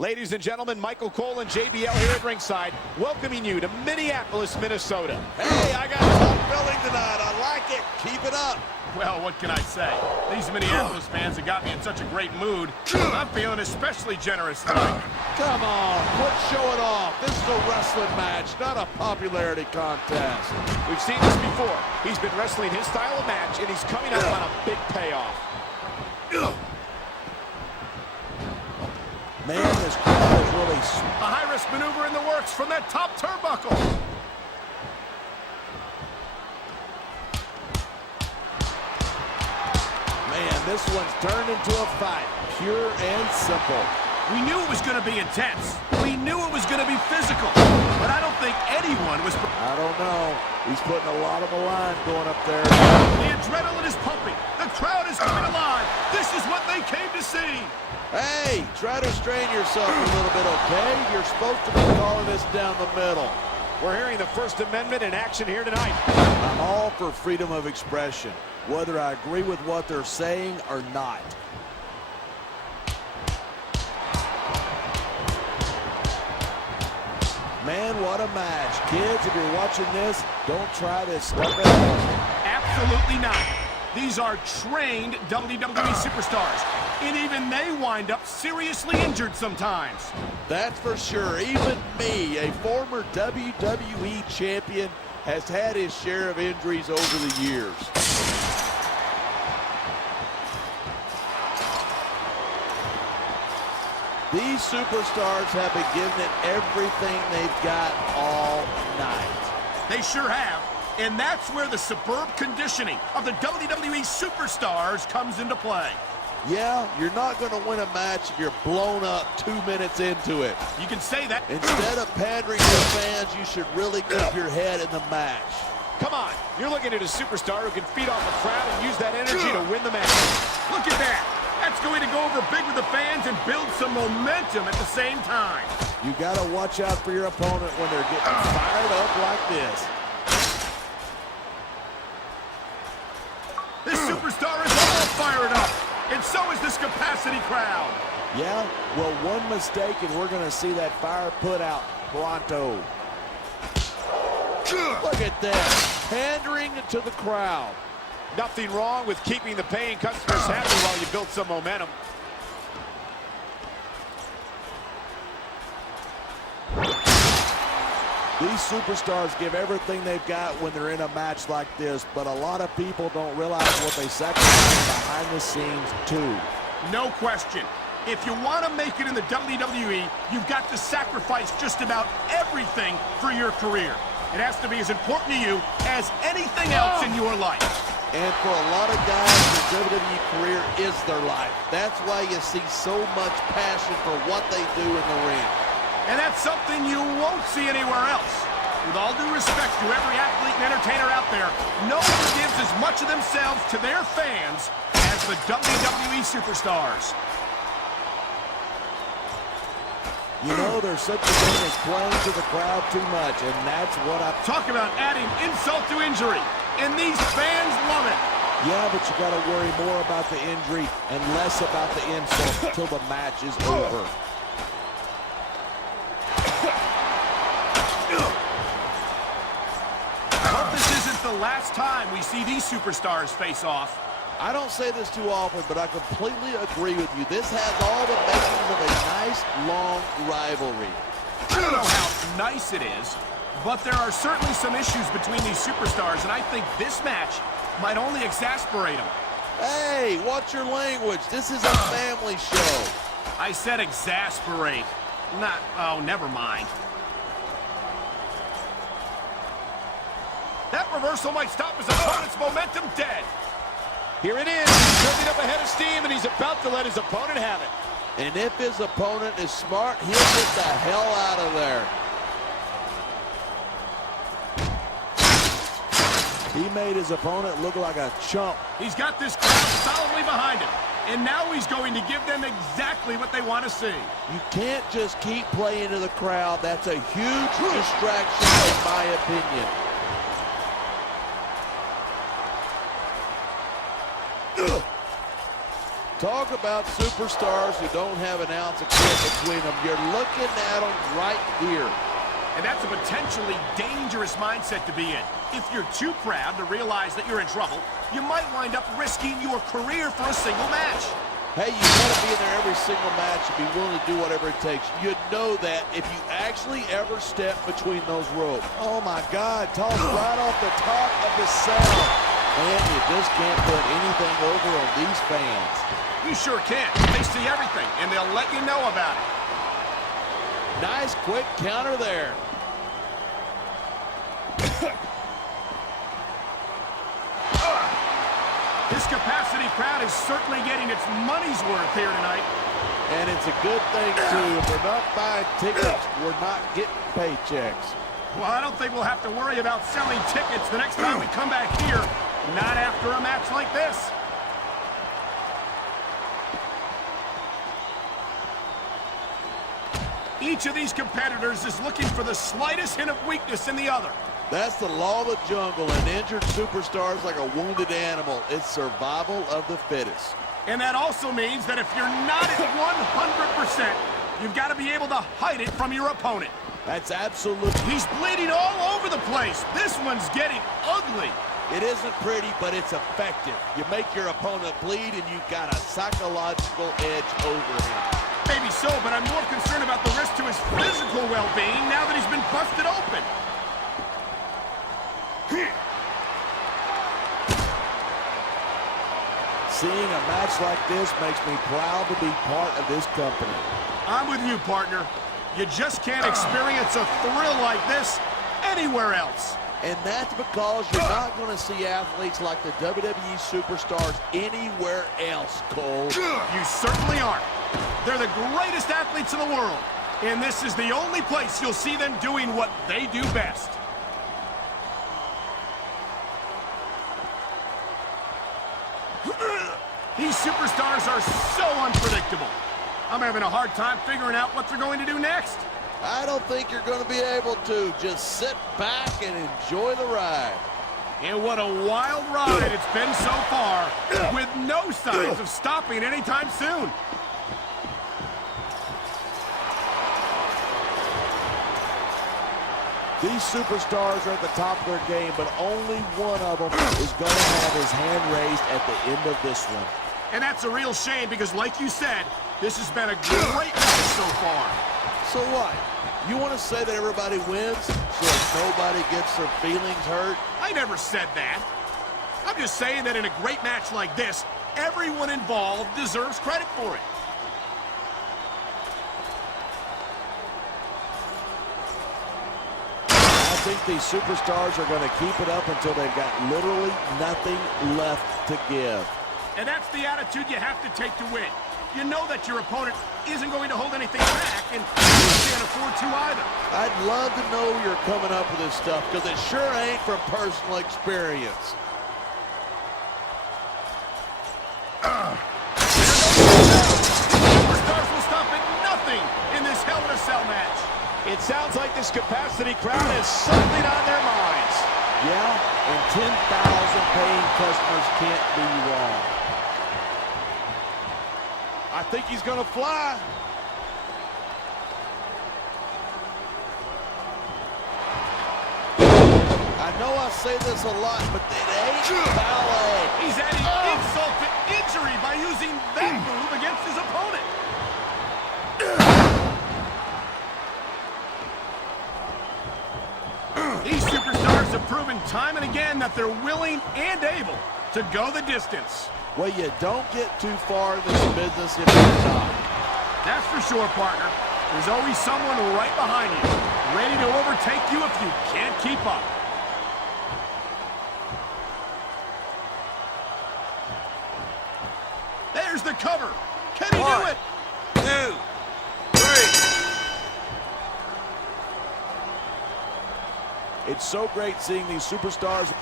Ladies and gentlemen, Michael Cole and JBL here at ringside, welcoming you to Minneapolis, Minnesota. Hey, I got a top billing tonight. I like it. Keep it up. Well, what can I say? These Minneapolis fans have got me in such a great mood. I'm feeling especially generous tonight. Come on, quit showing off. This is a wrestling match, not a popularity contest. We've seen this before. He's been wrestling his style of match, and he's coming up on a big payoff. Man, this crowd is really... A high-risk maneuver in the works from that top turnbuckle. Man, this one's turned into a fight, pure and simple. We knew it was going to be intense. We knew it was going to be physical. But I don't think anyone was... I don't know. He's putting a lot on the line going up there. The adrenaline is pumping. The crowd is coming alive. This is what they came to see. Hey, try to restrain yourself a little bit, okay? You're supposed to be calling this down the middle. We're hearing the First Amendment in action here tonight. I'm all for freedom of expression, whether I agree with what they're saying or not. Man, what a match. Kids, if you're watching this, don't try this stuff at home. Absolutely not. These are trained WWE superstars, and even they wind up seriously injured sometimes. That's for sure. Even me, a former WWE champion, has had his share of injuries over the years. These superstars have been giving it everything they've got all night. They sure have. And that's where the superb conditioning of the WWE superstars comes into play. Yeah, you're not going to win a match if you're blown up 2 minutes into it. You can say that. Instead of pandering to fans, you should really keep your head in the match. Come on, you're looking at a superstar who can feed off the crowd and use that energy to win the match. Look at that. That's going to go over big with the fans and build some momentum at the same time. You got to watch out for your opponent when they're getting fired up like this. This superstar is all fired up, and so is this capacity crowd. Yeah, well, one mistake and we're going to see that fire put out pronto. Look at that, pandering to the crowd. Nothing wrong with keeping the paying customers happy while you build some momentum. These superstars give everything they've got when they're in a match like this, but a lot of people don't realize what they sacrifice behind the scenes, too. No question. If you want to make it in the WWE, you've got to sacrifice just about everything for your career. It has to be as important to you as anything else in your life. And for a lot of guys, their WWE career is their life. That's why you see so much passion for what they do in the ring. And that's something you won't see anywhere else. With all due respect to every athlete and entertainer out there, no one gives as much of themselves to their fans as the WWE superstars. You know, there's such a thing as playing to the crowd too much, and that's what I... Talk about adding insult to injury, and these fans love it. Yeah, but you got to worry more about the injury and less about the insult until the match is over. I hope this isn't the last time we see these superstars face off. I don't say this too often, but I completely agree with you. This has all the makings of a nice, long rivalry. I don't know how nice it is, but there are certainly some issues between these superstars, and I think this match might only exasperate them. Hey, watch your language. This is a family show. I said exasperate. Not, oh, never mind. That reversal might stop his opponent's momentum dead. Here it is, he's building up a head of steam, and he's about to let his opponent have it. And if his opponent is smart, he'll get the hell out of there. He made his opponent look like a chump. He's got this crowd solidly behind him, and now he's going to give them exactly what they want to see. You can't just keep playing to the crowd. That's a huge distraction, in my opinion. Talk about superstars who don't have an ounce of grit between them. You're looking at them right here. And that's a potentially dangerous mindset to be in. If you're too proud to realize that you're in trouble, you might wind up risking your career for a single match. Hey, you want to be in there every single match and be willing to do whatever it takes. You know that if you actually ever step between those ropes. Oh my God, tossed right off the top of the cell. Man, you just can't put anything over on these fans. You sure can. They see everything, and they'll let you know about it. Nice quick counter there. This capacity crowd is certainly getting its money's worth here tonight. And it's a good thing, too. If we're not buying tickets, we're not getting paychecks. Well, I don't think we'll have to worry about selling tickets the next time we come back here. Not after a match like this. Each of these competitors is looking for the slightest hint of weakness in the other. That's the law of the jungle, and injured superstars like a wounded animal. It's survival of the fittest. And that also means that if you're not at 100%, you've got to be able to hide it from your opponent. That's absolutely... He's bleeding all over the place. This one's getting ugly. It isn't pretty, but it's effective. You make your opponent bleed, and you've got a psychological edge over him. Maybe so, but I'm more concerned about the risk to his physical well-being now that he's been busted open. Seeing a match like this makes me proud to be part of this company. I'm with you, partner. You just can't experience a thrill like this anywhere else. And that's because you're not going to see athletes like the WWE superstars anywhere else, Cole. You certainly aren't. They're the greatest athletes in the world. And this is the only place you'll see them doing what they do best. These superstars are so unpredictable. I'm having a hard time figuring out what they're going to do next. I don't think you're going to be able to. Just sit back and enjoy the ride. And what a wild ride it's been so far, with no signs of stopping anytime soon. These superstars are at the top of their game, but only one of them is going to have his hand raised at the end of this one. And that's a real shame because, like you said, this has been a great match so far. So what? You want to say that everybody wins so that nobody gets their feelings hurt? I never said that. I'm just saying that in a great match like this, everyone involved deserves credit for it. I think these superstars are going to keep it up until they've got literally nothing left to give. And that's the attitude you have to take to win. You know that your opponent isn't going to hold anything back, and you can't afford to either. I'd love to know you're coming up with this stuff, because it sure ain't from personal experience. Superstars will stop at nothing in this Hell in a Cell match. It sounds like this capacity crowd has something on their minds. Yeah, and 10,000 paying customers can't be wrong. I think he's going to fly. I know I say this a lot, but it ain't ballet. He's adding insult to injury by using that move against his opponent. These superstars have proven time and again that they're willing and able to go the distance. Well, you don't get too far in this business if you're not. That's for sure, partner. There's always someone right behind you, ready to overtake you if you can't keep up. There's the cover. Can he do it? 2, 3. It's so great seeing these superstars.